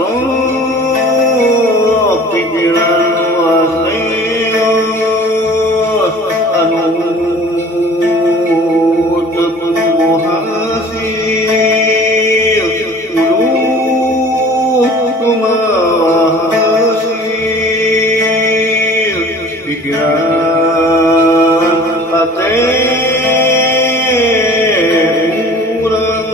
sok pikiran waseo anu teu hasil kumaha hasil pikiran hate urang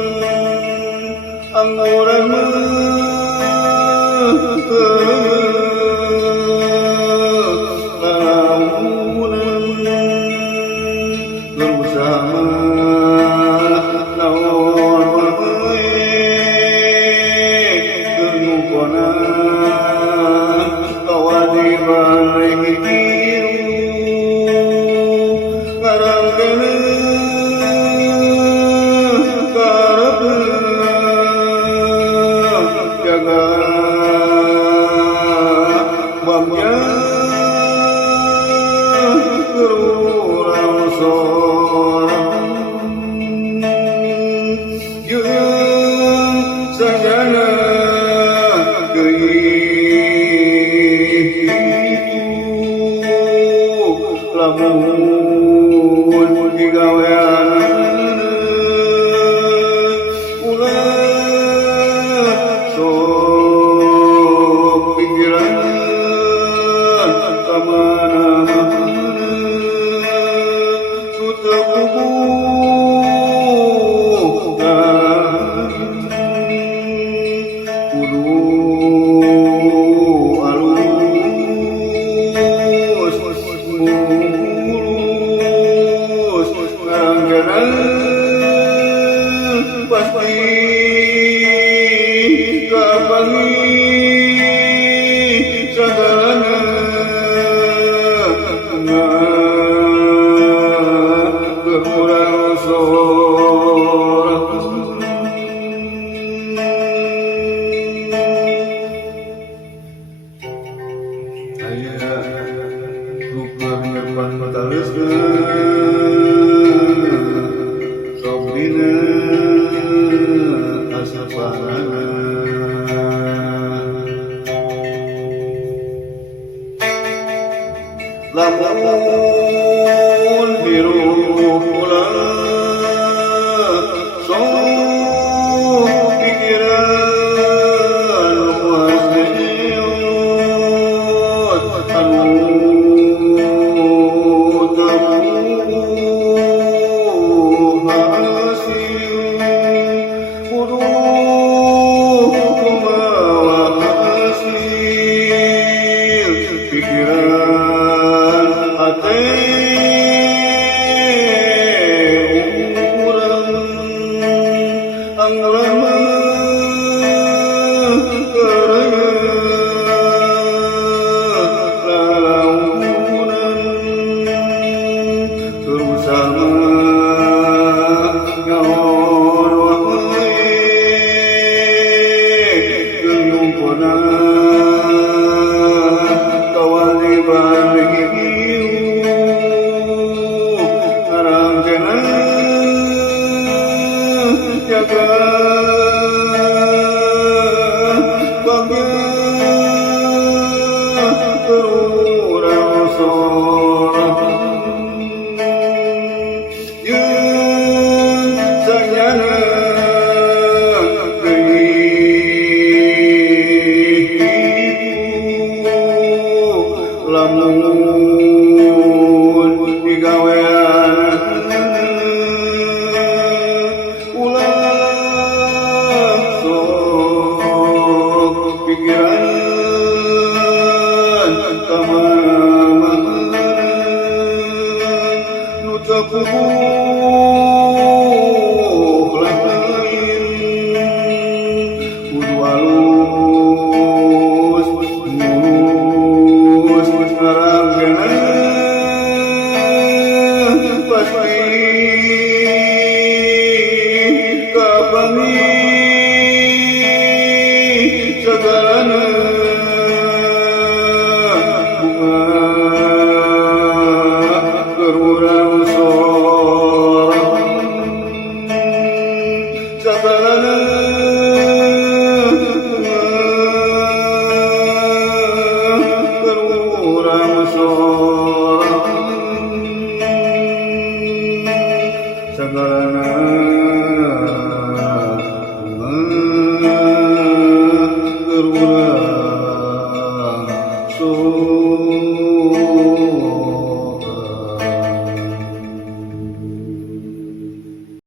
lamun digawean ulah sok pikiran kamana-mana ku teu kudu lamun biru ulah sok pikiran waseo anu teu hasil kudu kumaha hasil pikiran hate urang anggalama lalaunan terusama nyaon wae genyungkona kawaliban jaga bangga urang sorang yeun sanyana deui lamun digawean pikiran kamana-mana nu teu kubuh lain kudu alus mulus ngarangkeun pasti kabangi segalana urang sorang segalana